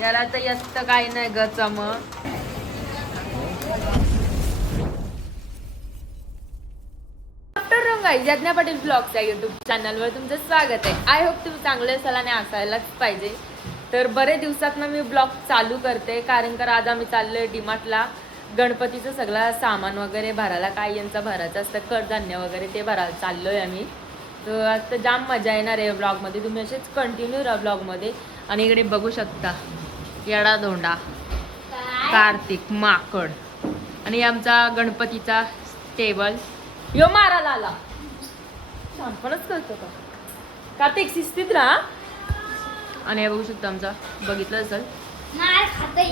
याला तर यस्त काही नाही ग चम आफ्टरनून यज्ञा पाटील ब्लॉगच्या युट्यूब चॅनलवर तुमचं स्वागत आहे. आय होप तुम्ही चांगले असाल आणि असायलाच पाहिजे. तर बरे दिवसात ना मी ब्लॉग चालू करते कारण का आज आम्ही चाललोय डीमार्टला गणपतीचं सगळं सामान वगैरे भरायला काय यांचा भरायचं असतं कडधान्य वगैरे ते भरायला चाललोय आम्ही. तर आज तर जाम मजा येणार आहे ब्लॉगमध्ये. तुम्ही असेच कंटिन्यू राहा ब्लॉगमध्ये. आणि इकडे बघू शकता येडा धोंडा कार्तिक माकड. आणि आमचा गणपतीचा टेबल यो मारायला आला शानपणच करतो का कार्तिक शिस्तीत राहा. आणि हे बघू शकता आमचा बघितलं असेल.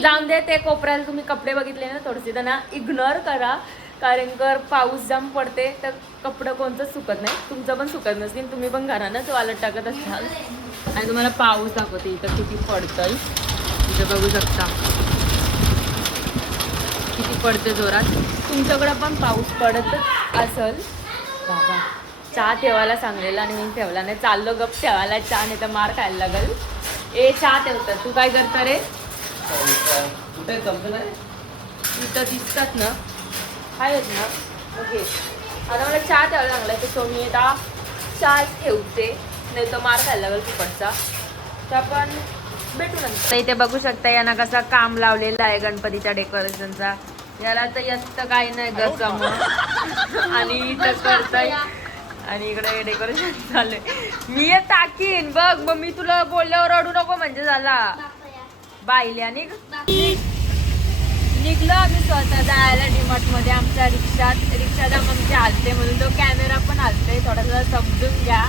जाऊन दे ते कोपऱ्याला तुम्ही कपडे बघितले ना थोडेसे. त्यांना इग्नोर करा. कारण कर पाऊस जाम पडते तर कपडं कोणतंच सुकत नाही. तुमचं पण सुकत नसतील तुम्ही पण घरानंच वालत टाकत असाल. आणि तुम्हाला पाऊस दाखवते इथं किती पडतंय. इथं बघू शकता. किती पडते जोरात. तुमच्याकडं पण पाऊस पडत असल. बाबा चहा ठेवायला सांगलेला आणि मी ठेवला नाही. चाललो गप ठेवायला चहा नाही तर मार खायला लागल. ए चहा ठेवतात तू काय करता रे? कुठे चमचं नाही इथं दिसतात ना. आहेत ना. ओके. आता मला चहा ठेवायला लागलाय तर सो मी आता चहा ठेवते. नाही तर मार खायला लागेल तर आपण भेटू नंतर. इथे बघू शकता यांना कसा काम लावलेला आहे गणपतीच्या डेकोरेशनचा. याला तर यस्त काही नाही ग चम आणि इथं करताय. आणि इकडे डेकोरेशन चाललंय मी टाकीन. बघ मग मी तुला बोलल्यावर रडू नको म्हणजे झाला. बाईल्या निघ. निघलो आम्ही स्वतः जायला डिमार्टमध्ये आमच्या रिक्षात. रिक्षा जाम आमची हलते म्हणून तो कॅमेरा पण हलते थोडासा समजून घ्या.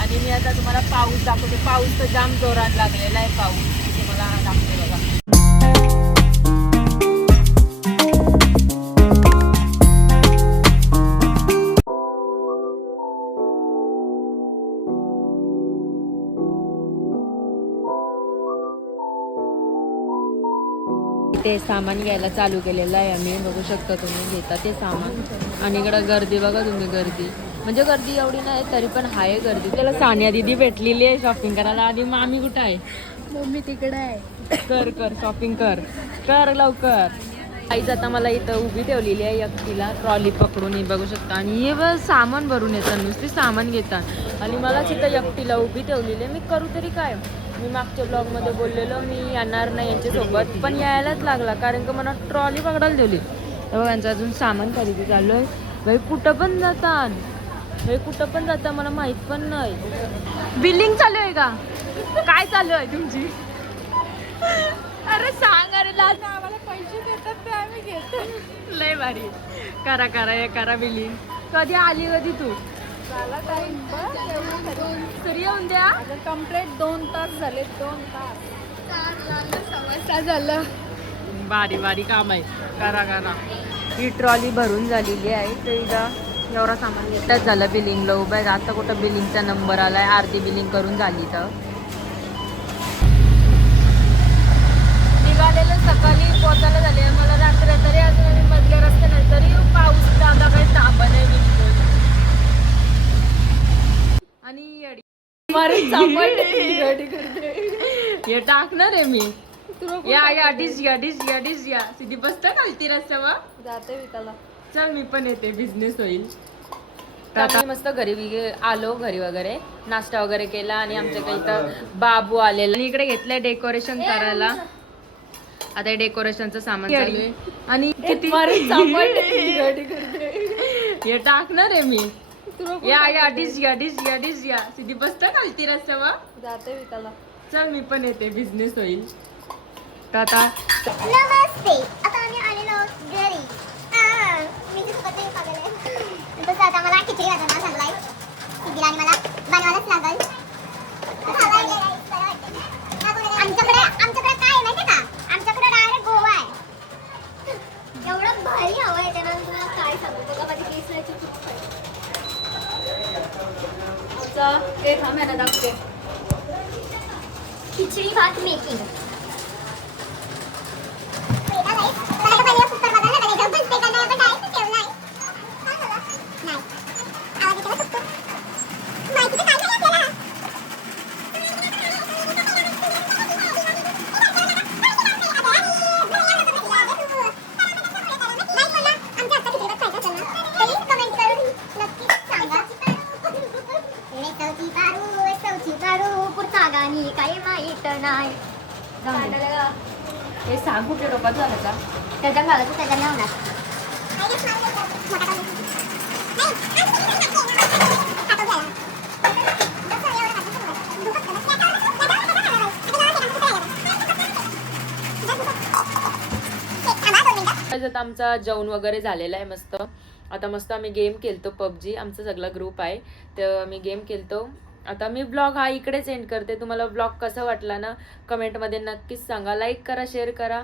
आणि मी आता तुम्हाला पाऊस दाखवते. पाऊस तर जाम जोरात लागलेला आहे पाऊस. तुम्हाला दाखवते बघा. ते सामान घ्यायला चालू केलेलं आहे आम्ही. बघू शकता तुम्ही घेता ते सामान. आणि इकडं गर्दी बघा तुम्ही गर्दी. म्हणजे गर्दी एवढी नाही तरी पण आहे गर्दी. त्याला सानिया दिदी भेटलेली आहे शॉपिंग करायला. आधी मामी कुठं आहे? मम्मी तिकडे आहे. कर कर शॉपिंग कर. कर लवकर. आईच आता मला इथं उभी ठेवलेली आहे एकटीला. ट्रॉली पकडून हे बघू शकता. आणि हे बघ सामान भरून येतात. नुसते सामान घेतात. आणि मला तिथं एकटीला उभी ठेवलेली आहे. मी करू तरी काय? मी मागच्या ब्लॉगमध्ये बोललेलो मी येणार नाही यांच्यासोबत. पण यायलाच लागला कारण की मला ट्रॉली पकडायला ठेवली. तेव्हा यांचं अजून सामान खरेदी चालू आहे. भाई कुठं पण जातात. भाई कुठं पण जातात मला माहीत पण नाही. बिल्डिंग चालू आहे का? काय चालू आहे तुमची? अरे सांग अरे लाज आम्हाला पैसे देतात ते आम्ही घेतो. लय भारी. करा करा हे करा बिलिंग. कधी आली कधी तू झाला टाइम तरी येऊन द्या. कंप्लीट दोन तास झाले दोन तास. समजता झालं. बारी बारी काम आहे. करा करा. ही ट्रॉली भरून झालेली आहे तर एवढा सामान घेतलाच झालं बिलिंगला उभं आहे. आता कुठं बिलिंगचा नंबर आलाय. अर्धी बिलिंग करून झाली तर निघालेलं सकाळी पोचायला झाले. मला रात्र तरी अजून आम्ही मधल्या रस्त्याने तरी पाऊस काही नाही बिलकुल. आणि. हे टाकणार आहे मी. या या डिश या डिश या डिश या सिधी बसत खालती रस्त्यावर? जाते विकायला चल मी पण येते. बिझनेस होईल. तर आता मस्त घरी बिगे- आलो घरी वगैरे. नाश्ता वगैरे केला आणि आमच्या काही इथं बाबू आलेला. आणि इकडे घेतलंय डेकोरेशन करायला. आता हे डेकोरेशनचं सामान चालू आहे. आणि किती हे टाकणार आहे मी. या या डिश या डिश या डिश या सिधी बसत खालती रस्त्यावर? जाते विकायला चल मी पण येते. बिझनेस होईल. तर आता नमस्ते आता आम्ही आलेलो आहोत घरी आ, मी तर स्वतः येऊन पागल आहे. खिचडी बनवायला सांगलाय सिद्धीला आणि मला. बनवायलाच लागल. आमच्याकडे आमच्याकडे काय आहे माहिती का? आमच्याकडे डायरेक्ट गोवा आहे. एवढं भारी हवं आहे त्यांना तुला काय सांगू? बघा माझी केसराची खूप एक हा महिना दाखवते. खिचडी भात मेकिंग नाही. जाऊन दे. हे सांग कुठे झालं का? त्याच्या घालायचं त्याच्या नाही होणार आज आता आमचा जेवण वगैरे झालेला आहे मस्त. आता मस्त आम्ही गेम खेळतो पबजी आमचा सगळा ग्रुप आहे. तर आम्ही गेम खेळतो. आता मी ब्लॉग हा इकडेच एंड करते. तुम्हाला ब्लॉग कसा वाटला ना कमेंटमध्ये नक्कीच सांगा. लाईक करा शेअर करा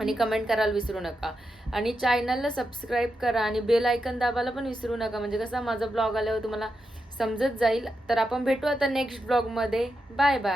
आणि कमेंट करायला विसरू नका. आणि चॅनलला सबस्क्राईब करा आणि बेल आयकन दाबायला पण विसरू नका. म्हणजे कसं माझा ब्लॉग आल्यावर तुम्हाला समजत जाईल. तर आपण भेटू आता नेक्स्ट ब्लॉगमध्ये बाय बाय